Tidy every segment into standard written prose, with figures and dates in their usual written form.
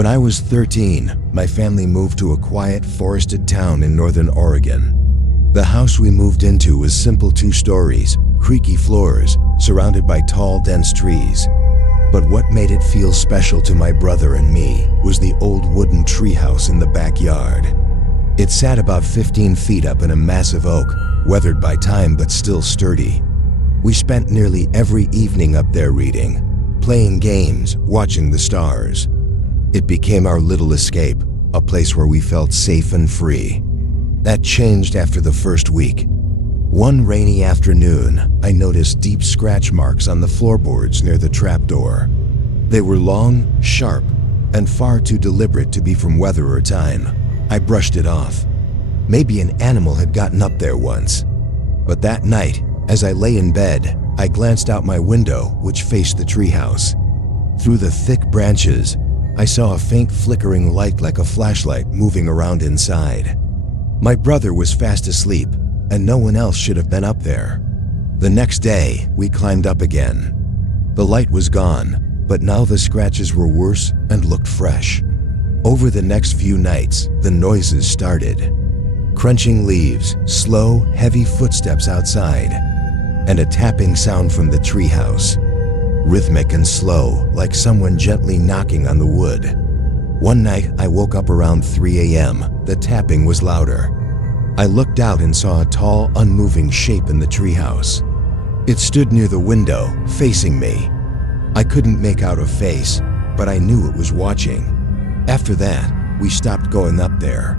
When I was 13, my family moved to a quiet, forested town in northern Oregon. The house we moved into was simple 2 stories, creaky floors, surrounded by tall, dense trees. But what made it feel special to my brother and me was the old wooden treehouse in the backyard. It sat about 15 feet up in a massive oak, weathered by time but still sturdy. We spent nearly every evening up there reading, playing games, watching the stars. It became our little escape, a place where we felt safe and free. That changed after the first week. One rainy afternoon, I noticed deep scratch marks on the floorboards near the trapdoor. They were long, sharp, and far too deliberate to be from weather or time. I brushed it off. Maybe an animal had gotten up there once. But that night, as I lay in bed, I glanced out my window, which faced the treehouse. Through the thick branches, I saw a faint flickering light like a flashlight moving around inside. My brother was fast asleep, and no one else should have been up there. The next day, we climbed up again. The light was gone, but now the scratches were worse and looked fresh. Over the next few nights, the noises started. Crunching leaves, slow, heavy footsteps outside, and a tapping sound from the treehouse. Rhythmic and slow, like someone gently knocking on the wood. One night, I woke up around 3 a.m. The tapping was louder. I looked out and saw a tall, unmoving shape in the treehouse. It stood near the window, facing me. I couldn't make out a face, but I knew it was watching. After that, we stopped going up there.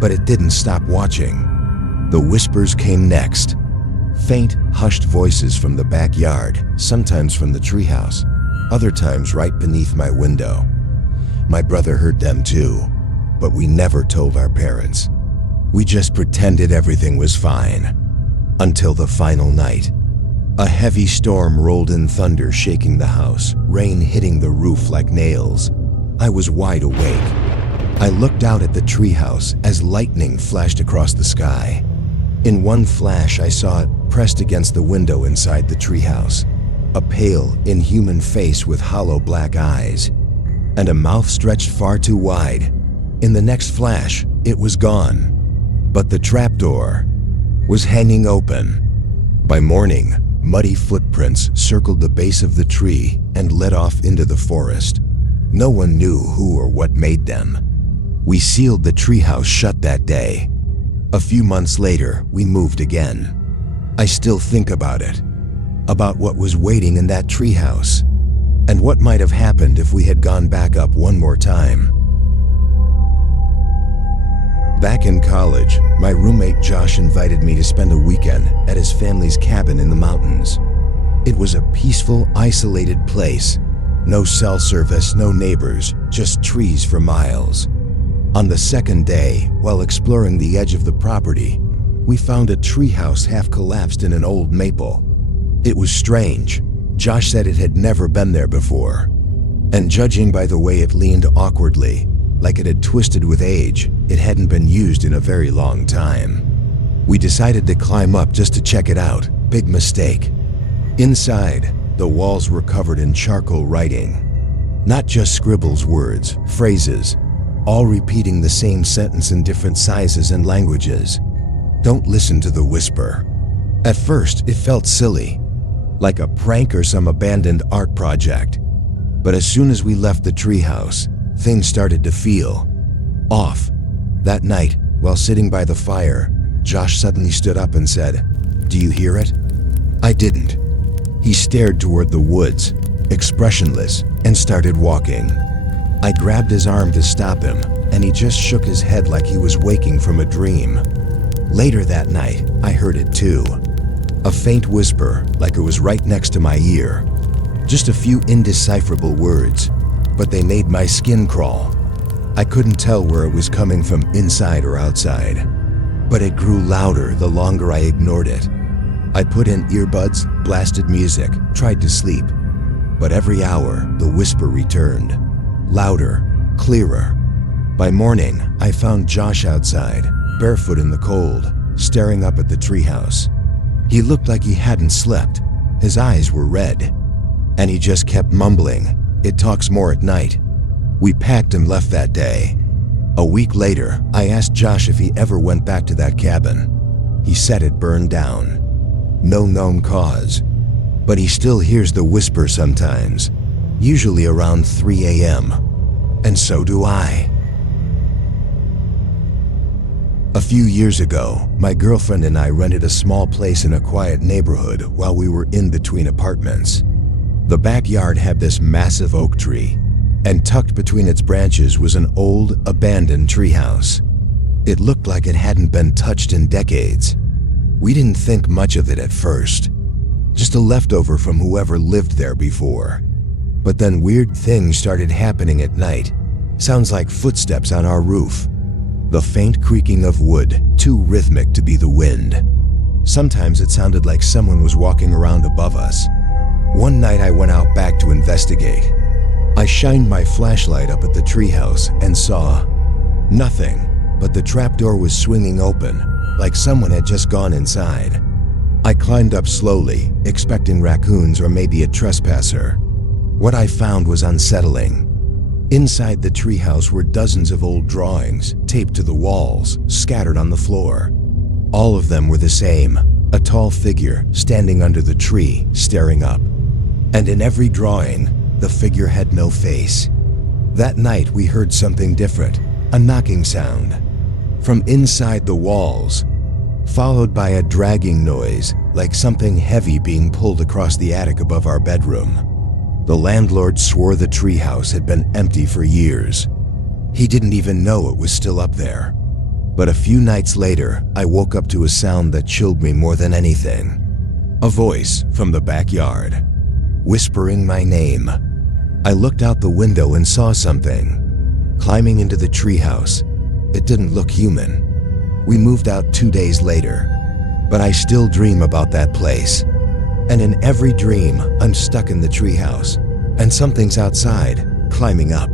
But it didn't stop watching. The whispers came next. Faint, hushed voices from the backyard, sometimes from the treehouse, other times right beneath my window. My brother heard them too, but we never told our parents. We just pretended everything was fine. Until the final night. A heavy storm rolled in, thunder shaking the house, rain hitting the roof like nails. I was wide awake. I looked out at the treehouse as lightning flashed across the sky. In one flash, I saw it pressed against the window inside the treehouse. A pale, inhuman face with hollow black eyes, and a mouth stretched far too wide. In the next flash, it was gone. But the trapdoor was hanging open. By morning, muddy footprints circled the base of the tree and led off into the forest. No one knew who or what made them. We sealed the treehouse shut that day. A few months later, we moved again. I still think about it, about what was waiting in that treehouse, and what might have happened if we had gone back up one more time. Back in college, my roommate Josh invited me to spend a weekend at his family's cabin in the mountains. It was a peaceful, isolated place. No cell service, no neighbors, just trees for miles. On the second day, while exploring the edge of the property, we found a treehouse half collapsed in an old maple. It was strange. Josh said it had never been there before. And judging by the way it leaned awkwardly, like it had twisted with age, it hadn't been used in a very long time. We decided to climb up just to check it out. Big mistake. Inside, the walls were covered in charcoal writing. Not just scribbles, words, phrases, all repeating the same sentence in different sizes and languages. Don't listen to the whisper. At first, it felt silly, like a prank or some abandoned art project. But as soon as we left the treehouse, things started to feel off. That night, while sitting by the fire, Josh suddenly stood up and said, "Do you hear it?" I didn't. He stared toward the woods, expressionless, and started walking. I grabbed his arm to stop him, and he just shook his head like he was waking from a dream. Later that night, I heard it too. A faint whisper, like it was right next to my ear. Just a few indecipherable words, but they made my skin crawl. I couldn't tell where it was coming from, inside or outside. But it grew louder the longer I ignored it. I put in earbuds, blasted music, tried to sleep. But every hour, the whisper returned. Louder, clearer. By morning, I found Josh outside, barefoot in the cold, staring up at the treehouse. He looked like he hadn't slept. His eyes were red. And he just kept mumbling, "It talks more at night." We packed and left that day. A week later, I asked Josh if he ever went back to that cabin. He said it burned down. No known cause. But he still hears the whisper sometimes, usually around 3 a.m. And so do I. A few years ago, my girlfriend and I rented a small place in a quiet neighborhood while we were in between apartments. The backyard had this massive oak tree, and tucked between its branches was an old, abandoned treehouse. It looked like it hadn't been touched in decades. We didn't think much of it at first, just a leftover from whoever lived there before. But then weird things started happening at night. Sounds like footsteps on our roof. The faint creaking of wood, too rhythmic to be the wind. Sometimes it sounded like someone was walking around above us. One night I went out back to investigate. I shined my flashlight up at the treehouse and saw nothing, but the trapdoor was swinging open, like someone had just gone inside. I climbed up slowly, expecting raccoons or maybe a trespasser. What I found was unsettling. Inside the treehouse were dozens of old drawings, taped to the walls, scattered on the floor. All of them were the same, a tall figure standing under the tree, staring up. And in every drawing, the figure had no face. That night we heard something different, a knocking sound from inside the walls, followed by a dragging noise, like something heavy being pulled across the attic above our bedroom. The landlord swore the treehouse had been empty for years. He didn't even know it was still up there. But a few nights later, I woke up to a sound that chilled me more than anything. A voice from the backyard, whispering my name. I looked out the window and saw something climbing into the treehouse. It didn't look human. We moved out 2 days later, but I still dream about that place. And in every dream, I'm stuck in the treehouse, and something's outside, climbing up.